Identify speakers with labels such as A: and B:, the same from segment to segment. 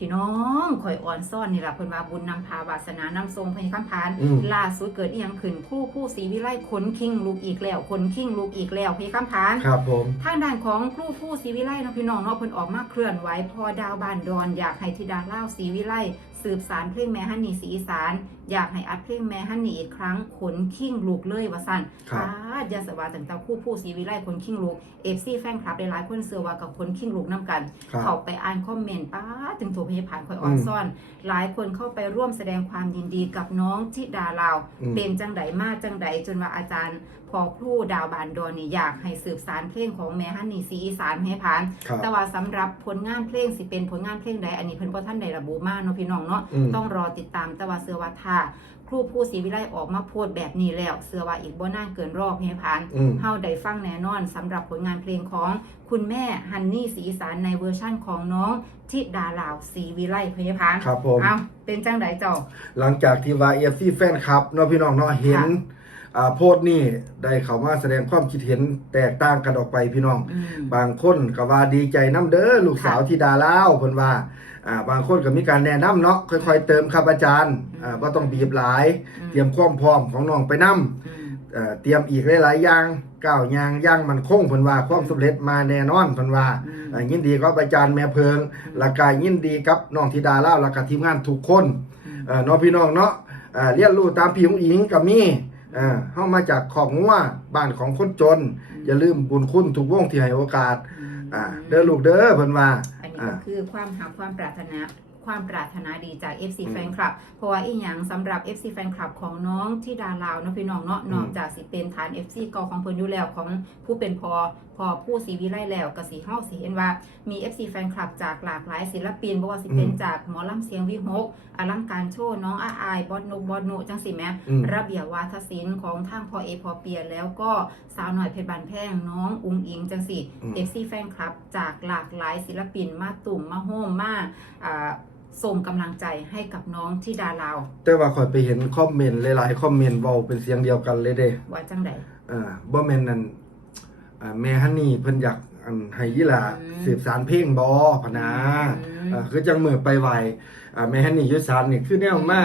A: พี่น้องข่อยอ่อนซ่อนนี่ล่ะเพิ่นว่าบุญนำพาวาสนานำทรงพญคำพาน
B: อืม
A: ล่าสุดเกิดอีหยังขึ้นครู่ผู้ศรีวิไลขนคิงลูกอีกแล้วขนคิงลูกอีกแล้วพญคำพาน
B: ครับผม
A: ทางด้านของครูผู้ศรีวิไลเนาะพี่น้องเนาะเพิ่นออกมาเคลื่อนไหวพอดาวบานดอนอยากให้ธิดาเล่าวศรีวิไลสืบสารเพลงแม่ฮันนี่ศรีอีสาน อยากให้อัดเพลงแม่ฮันนี่อีกครั้งขนคิงลูกเลยว่าซั่น
B: ครับ
A: ป้าดยาสวาตั้งแต่คู่ผู้ศรีวิไลขนคิงลูกเอฟซีแฟนคลับหลายๆคนเสือว่ากับขนคิงลูกนํกัน
B: ครับ
A: เข้าไปอ่านคอมเมนต์ป้าดถึงถูกพยาผ่านคอยออน
B: อืม
A: ซ่อน หลายคนเข้าไปร่วมแสดงความยินดีกับน้องทิดาลาว
B: อืม
A: เป็นจังไดมาจังไดจนว่าอาจารย์ พอครูดาวบานดอนนี่อยากให้สืบสารเพลงของแม่ฮันนี่สีอีสานให้ผ่าน
B: ครับ
A: แต่ว่าสำหรับผลงานเพลงสิเป็นผลงานเพลงใดอันนี้เพิ่นบ่ท่านใดระบุมาเนาะพี่น้องเนาะ
B: อืม
A: ต้องรอติดตามแต่ว่าเสือว่าถ้าครูผู้ศรีวิไลออกมาโพดแบบนี้แล้ว เสือว่าอีกบ่นานเกินรอบให้ผ่าน
B: อืม
A: เฮาได้ฟังแน่นอนสำหรับผลงานเพลงของคุณแม่ฮันนี่สีอีสานในเวอร์ชั่นของน้องทิดาลาวศรีวิไลพยาพาน
B: ครับผม
A: เอาเป็นจังไดเจ้า
B: หลังจากที่ว่าเอฟซีแฟนคลับเนาะพี่น้องเนาะเห็น
A: ค่ะ
B: อ่าโพสต์นี่ได้เข้ามาแสดงความคิดเห็นแตกต่างกันออกไปพี่น้อง
A: อืม
B: บางคนก็ว่าดีใจน้ำเด้อลูก
A: ค่ะ
B: สาวที่ดาล่าวเพิ่นว่าอ่า บางคนก็มีการแนะนำเนาะค่อยๆเติมครับอาจารย์อ่าบ่ต้องบีบหลายเตรียมความพร้อมของน้องไปนํ
A: อืม
B: เอ่อเตรียมอีกหลายๆอย่างก้าวอย่างอย่างมันคงเพิ่นว่าความสำเร็จมาแน่นอนเพิ่นว่า
A: อืม
B: อ่ายินดีกับอาจารย์แม่เพิงแล้วก็ยินดีกับน้องธิดาล่าวแล้วก็ทีมงานทุกคนเอ่อเน้องพี่น้องเนาะเอ่อเรียนรู้ตามพี่ของอิงกับมี เอ่อเฮามาจากขอบงัวบ้านของคนจน อย่าลืมบุญคุณทุกวงที่ให้โอกาสอ่าเด้อลูกเด้อเพิ่นว่า
A: อันนี้
B: อ่า
A: ก็คือความหักความปรารถนา ความปรารถนาดีจาก FC
B: อืม
A: แฟนคลับ เพราะว่าอีหยังสำหรับ FC แฟนคลับของน้องที่ดาลาวเนาะพี่น้องเนาะ
B: อืม
A: นอกจากสิเป็นฐาน FC เก่าของเพิ่นอยู่แล้วของผู้เป็นพอพอผู้สีวิไลแล้วก็สิเฮาสิเห็นว่ามี FC แฟนคลับจากหลากหลายศิลปินบ่ว่าสิเป็นจากหมอลำเสียงวิหกอลังการโชว์น้องอาอายบอสนกบอสนุจังสิแหม
B: อืม
A: ระเบียบวาทศิลป์ของทางพอเอพอเปียแล้วก็สาวหน่อยเพชรบานแพงน้องอุงอิงจังสิ
B: อืม
A: เอฟซีแฟนคลับจากหลากหลายศิลปินมาตุ่มมาโฮมมาอ่า ส่งกำลังใจให้กับน้องที่ดาลาว
B: แต่ว่าข่อยไปเห็นคอมเมนต์หลายๆคอมเมนต์เว้าเป็นเสียงเดียวกันเลยเด้
A: ว่าจังใด
B: อ่าบ่แม่นนั่นอ่าแม่ฮันนี่เพิ่นอยากอันให้ยีหล่า
A: อืม
B: สืบสารเพลงบ่พะนะ
A: อืม
B: อ่าคือจังมือไปไหวอ่าแม่ฮันนี่ยุทธสารนี่คือแนวมา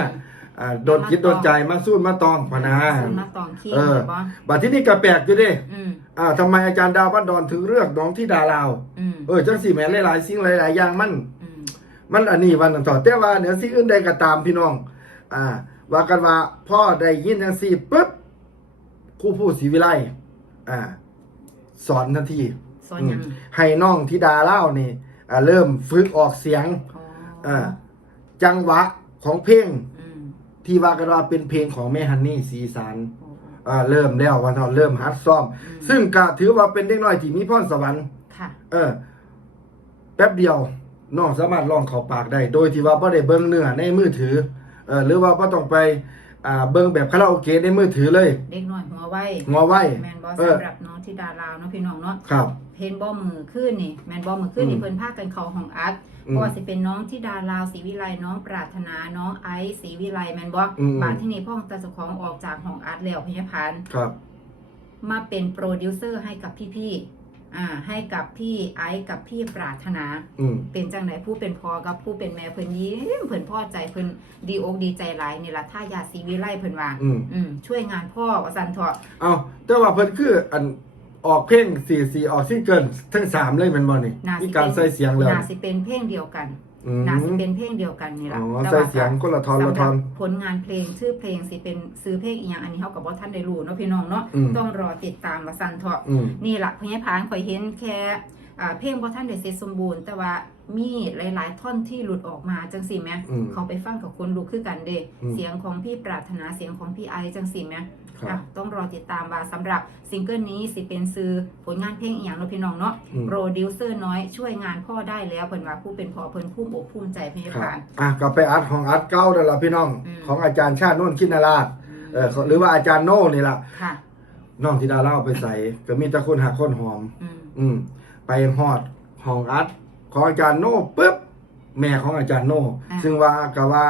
B: อ่าโดนคิดโดนใจมาสู้มาตองพะนะ
A: ส่งมาตองขี้
B: เออ
A: เลยบ่
B: บัดที่นี่ก็แปลกอยู่เด้
A: อืม
B: อ่าทำไมอาจารย์ดาวบ้านดอนถึงเลือกน้องที่ดาลาว
A: อืม
B: เออจังสี่แหม่หลายๆสิ่งหลายๆอย่างมัน
A: อื ม
B: มันอันนี้วันนั้นต่อแต่ว่าเหนือสิ่งอื่นใดก็ตามพี่น้อง อ่า ว่ากันว่าพ่อได้ยินจังสี่ปุ๊บครู่ผู้ศรีวิไลอ่า สอนทันที
A: สอนหยัง
B: อืมให้น้องธิดาเล่านี่อ่าเริ่มฝึกออกเสียง
A: อ๋อ
B: อ่าจังหวะของเพลง
A: อืม
B: ที่ว่ากันว่าเป็นเพลงของแม่ฮันนี่สีสาน
A: โอ้
B: อ่าเริ่มแล้ววันเราเริ่มฮัดซ้อม
A: อืม
B: ซึ่งก็ถือว่าเป็นเด็กน้อยที่มีพรสวรรค์
A: ค่ะ
B: เออ แป๊บเดียว น้องสามารถลองเข้าปากได้ โดยที่ว่าบ่ได้เบิ่งเนื้อในมือถือเออหรือว่าบ่ต้องไปอ่าเบิ่งแบบคาราโอเกะในมือถือเลย
A: เด็กน้อยหัวไว
B: งอไว้
A: แมนบอ
B: เออ
A: สำหรับน้องที่ดาลาวเนาะพี่น้องเนาะ
B: ครับ
A: เพนบอมือขึ้นนี่แมนบอมือขึ้นนี่
B: อืม
A: เพิ่นพากันเขาของอัด
B: อื
A: เพ
B: ม
A: ราะว่าสิเป็นน้องที่ดาลาวศรีวิไลน้องปรารถนาน้องไอซ์ศรีวิไลแมนบอ
B: อืม
A: บาดที่นี่พ่อของตาเจ้าของออกจากห้องอัดแล้วพยาพาน
B: ครับ
A: มาเป็นโปรดิวเซอร์ให้กับพี่ๆ อ่าให้กับพี่ไอซ์กับพี่ปรารถนา
B: อืม
A: เป็นจังไหนผู้เป็นพ่อกับผู้เป็นแม่เพิ่นยิ้มเพิ่นพ่อใจเพิ่นดีอกดีใจหลายนี่ล่ะถ้าญาติศรีวิไลเพิ่นว่า
B: อืม
A: อืมช่วยงานพ่อว่าซั่นเถาะ
B: เอาแต่ว่าเพิ่นคืออัน ออกเพลงสี่สี่ออกซิงเกิลทั้งสามเลยแมันบ่นี่
A: น่า
B: มี
A: สิ
B: การ
A: เป็น
B: ใส่เสียงเลย
A: น่าสิเป็นเพลงเดียวกัน
B: อืม
A: น่าสิเป็นเพลงเดียวกันนี่ล่ะ
B: อ๋อ
A: แต่
B: ใส่
A: ว่า
B: เสียงคนละท่อนละท่อน
A: สำหรับผลงานเพลงชื่อเพลงสิเป็นซื้อเพลงอีหยังอันนี้เฮากับว่าท่านได้รู้เนาะพี่น้องเนาะ
B: อืม
A: ต้องรอติดตามว่าซั่นเถาะ
B: อืม
A: นี่ล่ะพญาพานข่อยเห็นแค่อ่าเพลงบ่ท่านได้เสร็จสมบูรณ์ แต่ว่ามีหลาย ๆ ท่อนที่หลุดออกมาจังซี่แหม
B: อืม
A: เขาไปฟังกับคนลูกคือกันเด้
B: อืม
A: เสียงของพี่ปรารถนาเสียงของพี่ไอซ์จังซี่แหม
B: ครับ
A: อะต้องรอติดตามว่าสำหรับซิงเกิลนี้สิเป็นซื้อผลงานเพลงอีหยังเนาะพี่น้องเนาะ
B: อืม
A: โปรดิวเซอร์น้อยช่วยงานพ่อได้แล้วเพิ่นว่าผู้เป็นพ่อเพิ่นผู้อกภูมิใจพยา
B: ครับ
A: บาล
B: อะก็ไปอัดของอัดเก้านั่นล่ะพี่น้อง
A: อืม
B: ของอาจารย์ชาตินุ่นคินาราชเออหรือว่าอาจารย์โน่นี่ล่ะ
A: ค่ะ
B: น้องธิดาเล่าเอาไปใส่ก็มีแต่คนหักคนหอม
A: อืม
B: อืมไปฮอดห้องอัดของอาจารย์โน่ปุ๊บแม่ของอาจารย์โน่
A: อ่า
B: ซึ่งว่าก็ว่า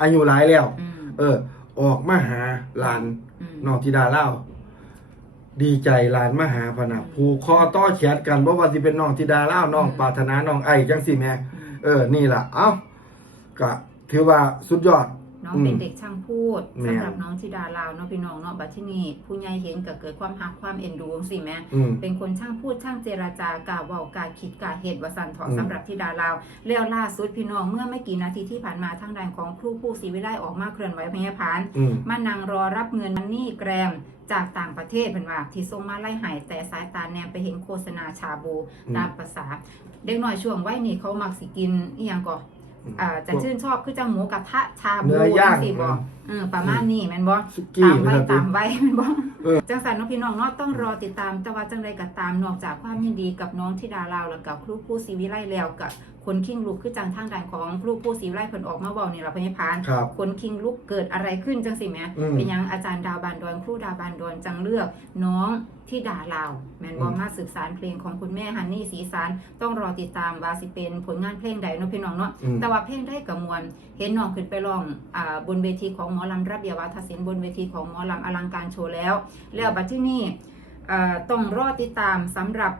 B: อายุหลายแล้ว
A: อืม
B: เออ ออกมาหาหลาน
A: อืม
B: น้องธิดาเล่า ดีใจหลานมาหาพะนะผูกคอต้อแขนกันเพราะว่าสิเป็นน้องธิดาเล่าน้องปรารถนาน้องไอจังสิแม่
A: อืม
B: เออนี่ล่ะ เอ้าก็ถือว่าสุดยอด
A: น้อง
B: อืม
A: เป็นเด็กช่างพูด
B: แม่น
A: สำหรับน้องธิดาลาวเนาะพี่น้องเนาะบัดที่นี่ผู้ใหญ่เห็นก็เกิดความฮักความเอ็นดูสิแม่
B: อืม
A: เป็นคนช่างพูดช่างเจราจากาเว้ากาคิดกาเหตุวสันถอ
B: อืม
A: สำหรับธิดาลาวแล้วล่าสุดพี่น้องเมื่อไม่กี่นาทีที่ผ่านมาทางด้านของครูผู้ศรีวิไลออกมาเคลื่อนไหวพยาพาน
B: อืม
A: มานั่งรอรับเงินมันนี่แกรมจากต่างประเทศเป็นว่าที่ส่งมาไล่หายแต่สายตาแนมไปเห็นโฆษณาชาบู
B: อืม
A: ตามภาษา เด็กน้อยช่วงวัยนี้เขามักสิกินอีหยังก่อ อ่าจะชื่นชอบคือจังหมูกระทะชาบู
B: เนื้อย่าง
A: สิบ่เออประมาณนี้แม่นบ่
B: สุกี้
A: ตามไว้
B: นะครับ
A: ตามไว้แม่นบ่
B: เออ
A: จังสันเน้องพี่น้องเนาะต้องรอติดตามแต่ว่าจังใดก็ตามนอกจากความยินดีกับน้องที่ดาลาวแล้วกับครูผู้ศรีวิไลแล้วกับคนคิงลูกคือจังทางด้านของครูผู้ศรีวิไลเพิ่นออกมาเว้านี่ล่ะพญพาน
B: ครับ
A: คนคิงลูกเกิดอะไรขึ้นจังสิแหม่
B: อืม
A: เป็นหยังอาจารย์ดาวบาน ดอนครูดาบานดอนจังเลือกน้องที่ดาลาแมนบอ
B: ม
A: มาสืบสารเพลงของคุณแม่ฮันนี่สีสารต้องรอติดตามว่าสิเป็นผลงานเพลงใดเนาะพี่น้องเนาะแต่ว่าเพลงได้กับมวลเห็นน้องขึ้นไปร้องอบนเวทีของหมอลำระเบียบวัฒศิลป์บนเวทีของหมอลำอลังการโชว์แล้ว แล้วบัดที่นี่ต้องรอติดตามสำหรับ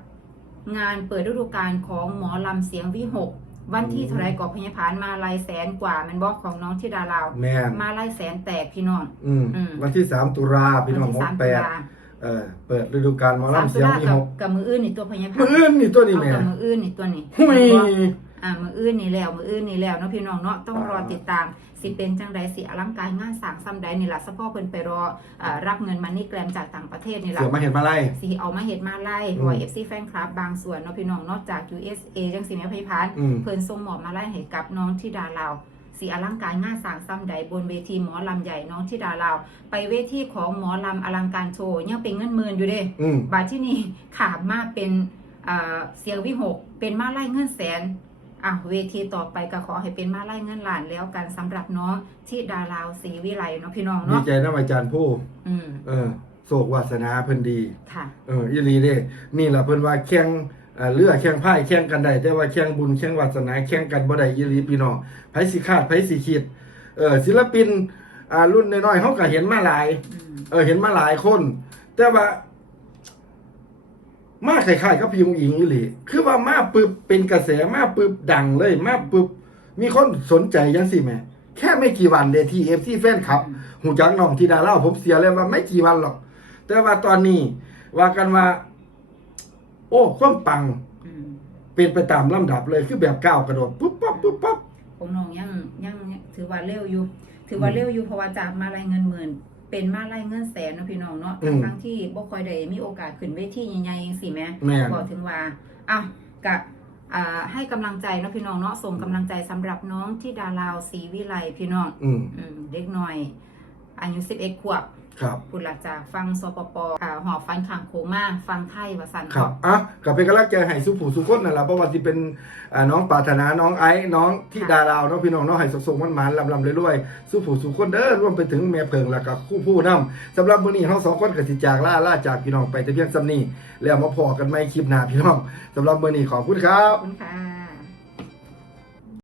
A: งานเปิดฤดูกาลของหมอลำเสียงวิหก วันที่เท่าไรกอบพญพานมาลายแสนกว่าแมันบอกของน้องที่ดาลาว
B: แม่น
A: มาลายแสนแตกพี่น้อง
B: อืม
A: อืม
B: วันที่สามตุลาพี่น้อง
A: วั
B: ห
A: ที่
B: ก
A: สาม
B: แป
A: ตุ
B: ด
A: ลา
B: เออเปิดฤดูกาลหมอ
A: สาม
B: ลำ
A: ตุ
B: เสียง
A: ลา
B: มี
A: กั
B: ห
A: บ
B: ก
A: กับมืออื่นนี่ตัวพญพา
B: มืออื่นนี่ตัวนี้
A: เอา
B: แม่
A: กับมืออื่นนี่ตัวนี้
B: หุย
A: อ่ามืออื่นนี่แล้วมืออื่นนี่แล้วเนาะพี่น้องเนาะต้องรอ
B: อ่า
A: ติดตาม สิเป็นจังใดสิอลังการงานสร้างซ้ำใดนี่ล่ะสะพ่อเพิ่นไปรออ่ารับเงินมันนี่แกรมจากต่างประเทศนี่ล่ะ
B: เสือมาเห็นมาไล่
A: สิเอามาเฮ็ดมาไล่
B: อืม
A: รอย FC แฟนคลับบางส่วนเนาะพี่น้องนอกจาก USA จังสิแม่พญพาน
B: อืม
A: เพิ่นส่งหมอบมาไล่ให้กับน้องที่ดาลาวสีอลังการงานสร้างซ้ำใดบนเวทีหมอลำใหญ่น้องที่ดาลาว ไปเวทีของหมอลำอลังการโชว์ยังเป็นเงินหมื่นอยู่เด้
B: อืม
A: บาทที่นี่ขามมาเป็นอ่าเสียงวิหก เป็นมาไล่เงินแสน อะเวทีต่อไปก็ขอให้เป็นมาไล่เงินล้านแล้วกันสำหรับน้องที่ดาลาวศรีวิไลเนาะพี่น้อง
B: ดี
A: เนาะ
B: ใจนะอาจารย์ผู้
A: อืม
B: เออโศกวาสนาเพิ่นดี
A: ค่ะ
B: เอออีหลีเด้นี่ล่ะเพิ่นว่าแข่งเอ่อเรือแข่งพายแข่งกันได้แต่ว่าแข่งบุญแข่งวาสนาแข่งกันบ่ได้อีหลีพี่น้องไผสิคาดไผสิคิดเออศิลปินอ่ารุ่นน้อยๆเฮาก็เห็นมาหลาย
A: อืม
B: เออเห็นมาหลายคน แต่ว่า มาคล้ายๆกับพี่ยงอิงอีหลีคือว่ามาปึ๊บเป็นกระแสมาปึ๊บดังเลย มาปึ๊บมีคนสนใจจังสิแม่แค่ไม่กี่วันเดทีเอฟซีแฟนคลับหูจักน้องที่ดาเล่าผมเสียเลยว่าไม่กี่วันหรอก แต่ว่าตอนนี้ว่ากันว่า โอ้ความปัง เป็นไปตามลำดับเลยคือแบบก้าวกระโดดปุ๊บปั๊บปุ๊บปั๊บ
A: ของน้องยังยังถือว่าเร็วอยู่ ถือว่าเร็วอยู่เพราะว่าจากมาไล่เงินหมื่น เป็นมาไล่เงินแสนเนาะพี่น้องเนาะ
B: อืม
A: ทั้งๆที่บ่ค่อยได้มีโอกาสขึ้นเวทีใหญ่ๆเองสิแม่
B: แม่น
A: บอกถึงว่าอะกะอ่าให้กำลังใจเนาะพี่น้องเนาะส่งกำลังใจสำหรับน้องที่ดาลาวศรีวิไลพี่น้อง
B: อืม
A: อืมเด็กหน่อย อายุ 11 ขวบ
B: ครับ
A: พูดหลักจากฟังสปปอ่าหอบฟันขางโคมาฟังไทยว่าสัน
B: ครับอะก็เป็นกำลังใจให้สุผู้สุคนนั่นแหละเพราะว่าที่เป็นอ่าน้องปรารถนาน้องไอ้น้องที่ดาราวน้องพี่น้องน้องให้สุขๆมันมันๆลำลำรวยๆสุผู้สุคนเด้อรวมไปถึงแม่เพิงแล้วก็คู่ผู้นำสำหรับมื้อนี้เฮาสองคนก็สิจากลาลาจากพี่น้องไปแต่เพียงส่ำนี้แล้วมาพอกันใหม่คลิปหน้าพี่น้องสำหรับมื้อนี้ขอบคุณครั
A: ข
B: บ
A: อบคุณค่ะ